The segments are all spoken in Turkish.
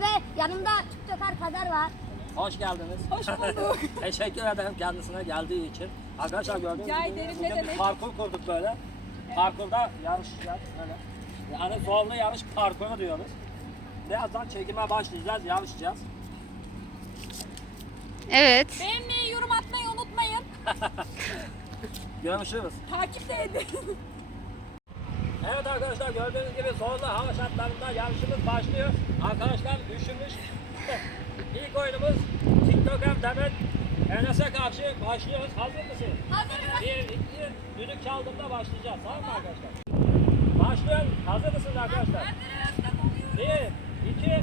ve yanımda TikToker Kader var. Hoş geldiniz. Hoş bulduk. Teşekkür ederim kendisine geldiği için. Arkadaşlar gördüğünüz Rica gibi ederim, bugün ne bir demek. parkur kurduk böyle. Parkurda yarışacağız böyle. Yani zorlu yarış parkuru diyoruz. Birazdan çekime başlayacağız, yarışacağız. Evet. Beğenmeyi, yorum atmayı unutmayın. Görüşürüz. Takip de edin. Evet arkadaşlar gördüğünüz gibi zorlu hava şartlarında yarışımız başlıyor. Arkadaşlar üşümüş. İlk oyunumuz TikToker Demet Enes'e karşı başlıyoruz. Hazır mısın? Hazırım. Bir, iki, düdük çaldığımda başlayacağız. Tamam mı arkadaşlar? Başlıyoruz. Hazır mısınız arkadaşlar? Bir, iki.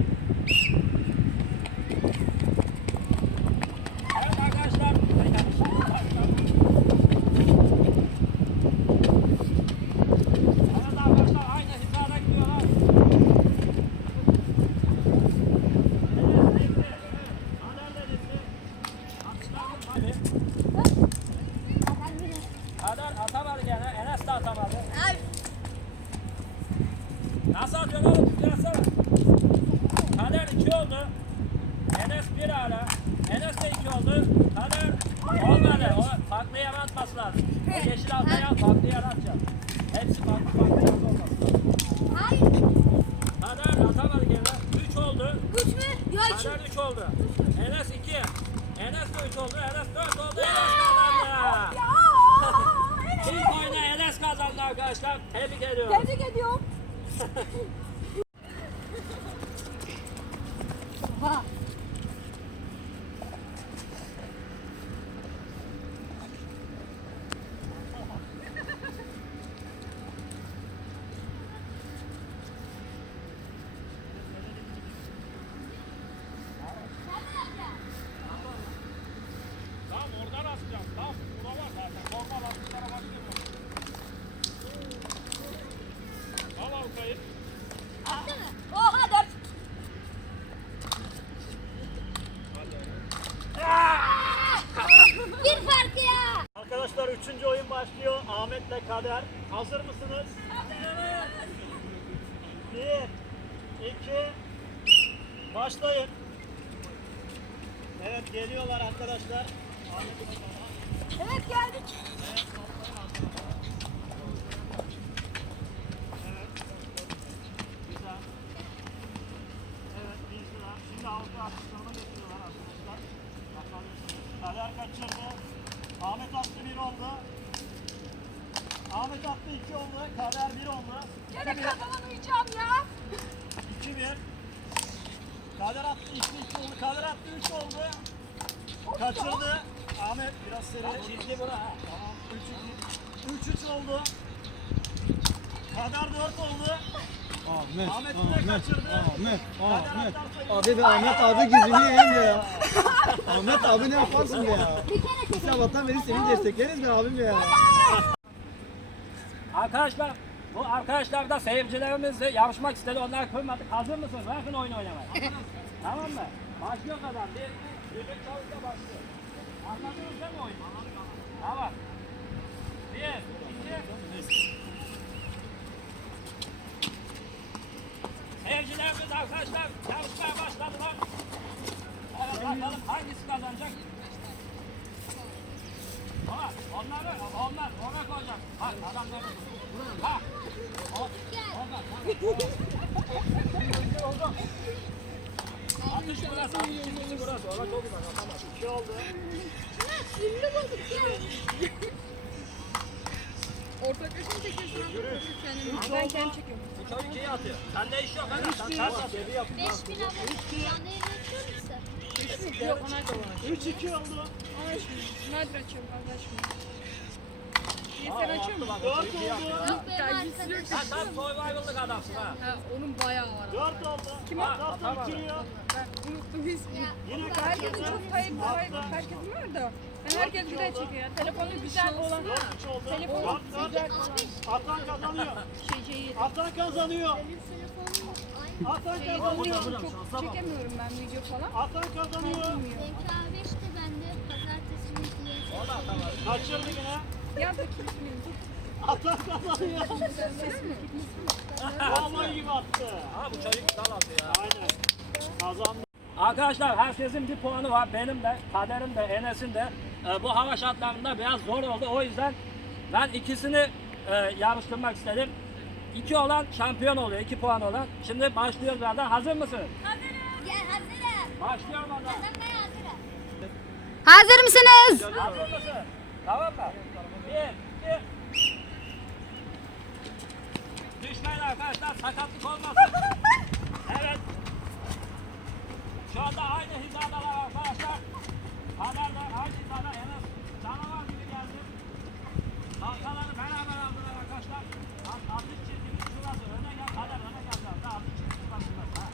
Evet arkadaşlar. Ay, yanlış. Evet arkadaşlar aynı hizada gidiyorlar. Evet, bekle. Kader de gitti. Atışlarımız Kader atamadı gene. Enes de atamadı. Ay. Nasıl atıyorsun oğlum? Atsana. Kader 2 oldu. Enes 1 hala. Enes de 2 oldu. Kader olmadı. O farklı yere atması lazım. O yeşil altaya al, farklı yere atacağım. Hepsi farklı farklı yerde olması lazım. Hayır. Kader atamadı gene. 3 oldu. Güç mü? Yok iki. Kader 3 oldu. Enes 2. Enes de 3 oldu. Enes 4 oldu. Enes kazandı. İlk oyunu Enes kazandı arkadaşlar. Tebrik ediyorum. Tebrik ediyorum. Ha. Tamam oradan atacağım. Tamam. Bura var zaten. Normal atışlara başlıyorum. Al halkayı. Attı mı? Oha dört. Bir farkı ya. Arkadaşlar üçüncü oyun Ahmet'le Kader. Hazır mısınız? Bir, iki, başlayın. Evet geliyorlar arkadaşlar. Evet geldik. Evet. Güzel. Evet bir sıra. Şimdi altı atışlarına geçiyorlar arkadaşlar. Bakalım. Kader kaçırdı. Ahmet attı bir oldu. Ahmet attı iki oldu. Kader bir oldu. Gene kazanamayacağım ya. 2-1. Kader attı 2-2 oldu. Kader attı 3 oldu. Kaçırdı. Ahmet biraz seri. Çizgi bura. ha. Tamam 3-2. 3-3 oldu. Kader 4 oldu. Ahmet, Ahmet kaçırdı. Ahmet, Ahmet. atarsa Abi be Ahmet abi gözünü yiyeyim be ya. Ahmet abi ne yaparsın be ya? Bir kere. Sabahtan beri seni destekleriz be abim be ya. Arkadaşlar bu arkadaşlar da seyircilerimiz de yarışmak istedi. Onlar kırmadık. Hazır mısınız? Bırakın oyun oynamaya. tamam mı? Başlıyor kadar. Bir, düdük çavuşla başlıyor. Anladınız değil mi oyunu? Tamam. Atış burası, atış burası. Ona çok uzak. Atamaz. 2 oldu. Ünlü bulduk ya. Ortaklaşını çekiyorsun abi. Ben kendim çekiyorum. Bu çocuk iyi atıyor. Sende iş yok. Hadi sen ters atıyor. 5000 abone canlı yayın açıyor musun? Yok ona da 3-2 oldu. Nadir açıyorum kardeşim. Sen açıyor musun? 4 oldu. Yok benim arkadaşım. Sen tam survival'lık adamsın ha. Ha, onun bayağı var. 4 oldu. Kim attı? bitiriyor. Ben unuttum ismini. Yine Herkesin kaçırdı. çok kayıp kayıp herkesin var da. Ben herkes güzel çekiyor. Telefonu güzel olan. 4-3 oldu. Telefonu güzel olan. Atan kazanıyor. Şey şey Atan kazanıyor. Atan kazanıyor. Çok çekemiyorum ben video falan. Atan kazanıyor. Benimki A5 de bende. Pazartesi. Kaçırdı yine. Ya Atan kazanıyor. Ses mi? Vallahi gibi attı. Ama bu çocuk dal atıyor ya. Aynen. Kazandı. Arkadaşlar herkesin bir puanı var. Benim de, Kader'in de, Enes'in de. Ee, bu hava şartlarında biraz zor oldu. O yüzden ben ikisini e, yarıştırmak istedim. İki olan şampiyon oluyor. iki puan olan. Şimdi başlıyoruz zaten. Hazır mısın? Gel hazırım. Başlıyorum. Kazanmaya hazırım. Hazır mısınız? Hazır mısın? Tamam mı? Düşmeyin arkadaşlar. Sakatlık olmasın. Evet. Şu anda aynı hizadalar arkadaşlar. Kader de aynı hizada. Enes canavar gibi geldi. Halkaları beraber aldılar arkadaşlar. At- Atış çizgimiz şurası. Öne gel. Kader öne gel. biraz daha. Atış çizgimiz bak şurası. Ha.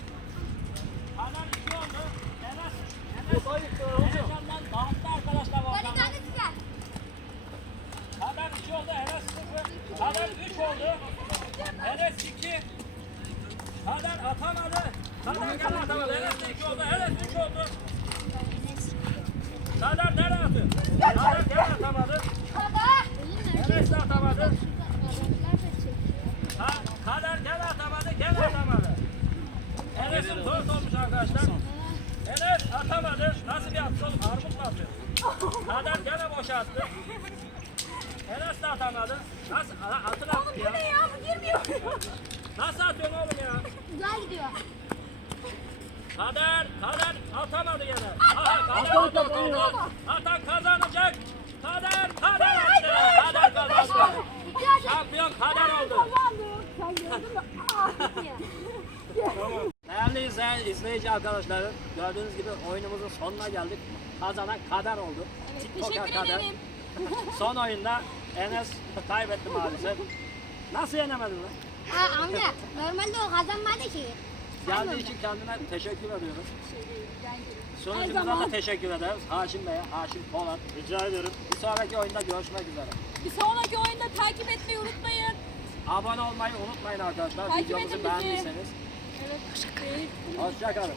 Kader iki oldu. Enes. Enes. Heyecandan dağıttı arkadaşlar Bana ortamı. tane güzel. Kader 2 oldu, Enes 0. Kader 3 oldu. Enes 2. Kader atamadı. Kader gene atamadı. Enes de 2 oldu. Enes 3 oldu. Kader nereye attı? Kader gene atamadı. Enes de atamadı. Kader gene atamadı. Gene atamadı. Enes'in 4 olmuş arkadaşlar. Enes atamadı. Nasıl bir attı oğlum? Armut mu atıyor? Kader gene boşa attı. Enes de atamadı. Nasıl? Atın attı ya. ya bu girmiyor. Nasıl atıyorsun oğlum ya? Güzel gidiyor. Kader, Kader atamadı gene. Aha, Kader attı. Atan kazanacak. Kader, Kader attı. Kader kazandı. Şampiyon Kader oldu. Sen gördün mü? Ya. Değerli izleyen, izleyici arkadaşlarım, gördüğünüz gibi oyunumuzun sonuna geldik. Kazanan Kader oldu. TikToker Kader. Son oyunda Enes kaybetti maalesef. Nasıl yenemedin lan? Aa, amca normalde o kazanmadı ki. Geldiği için kendine teşekkür ediyoruz. Sunucumuza da teşekkür ederiz. Haşim Bey'e, Haşim Polat. Rica ederim. Bir sonraki oyunda görüşmek üzere. Bir sonraki oyunda takip etmeyi unutmayın. Abone olmayı unutmayın arkadaşlar. Takip Videomuzu edin bizi. beğendiyseniz. Evet. Hoşçakalın.